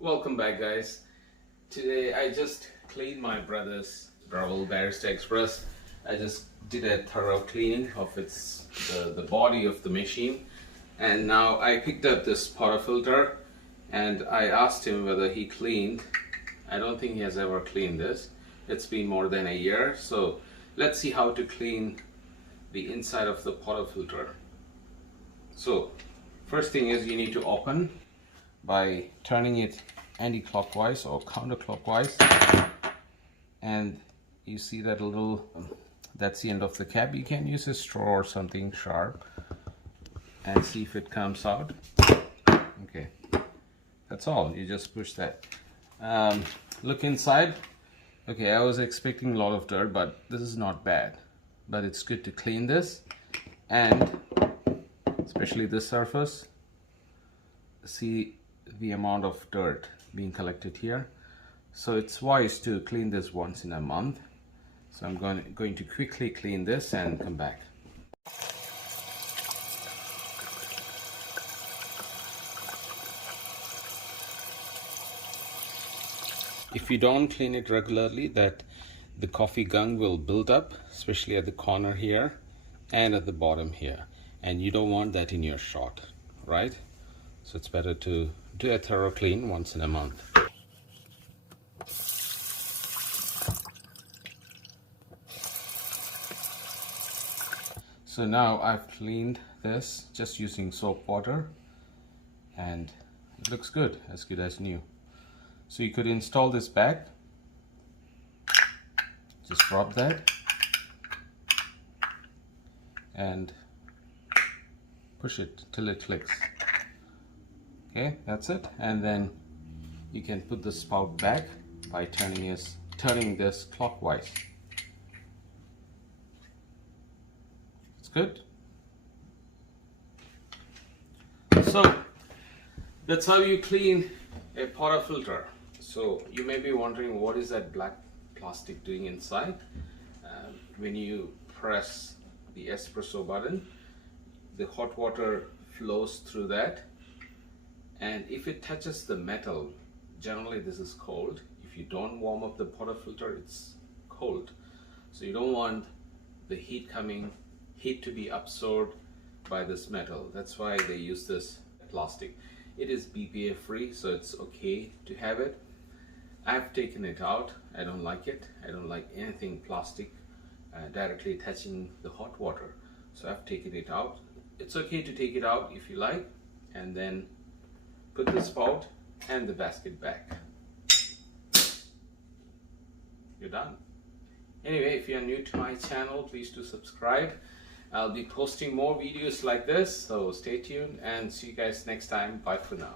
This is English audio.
Welcome back, guys. Today I just cleaned my brother's Breville Barista Express. I just did a thorough cleaning of the body of the machine, and now I picked up this portafilter and I asked him whether he cleaned. I don't think he has ever cleaned this. It's been more than a year, so let's see how to clean the inside of the portafilter. So first thing is you need to open by turning it anti-clockwise or counterclockwise, and you see that little, that's the end of the cap. You can use a straw or something sharp and see if it comes out. Okay, that's all. You just push that. Look inside. Okay, I was expecting a lot of dirt, but this is not bad, but it's good to clean this, and especially this surface. See the amount of dirt being collected here, so it's wise to clean this once in a month. So I'm going to quickly clean this and come back. If you don't clean it regularly, the coffee gunk will build up, especially at the corner here and at the bottom here, and you don't want that in your shot, right? So it's better to do a thorough clean once in a month. So now I've cleaned this just using soap water, and it looks good as new. So you could install this back, just drop that and push it till it clicks. Okay, that's it. And then you can put the spout back by turning this clockwise. It's good. So that's how you clean a portafilter. So you may be wondering, what is that black plastic doing inside? When you press the espresso button, the hot water flows through that, and if it touches the metal, generally this is cold. If you don't warm up the portafilter, it's cold. So you don't want the heat to be absorbed by this metal. That's why they use this plastic. It is BPA free, so it's okay to have it. I've taken it out. I don't like it. I don't like anything plastic directly touching the hot water. So I've taken it out. It's okay to take it out if you like, and then put the spout and the basket back. You're done. Anyway, if you're new to my channel, please do subscribe. I'll be posting more videos like this, so stay tuned and see you guys next time. Bye for now.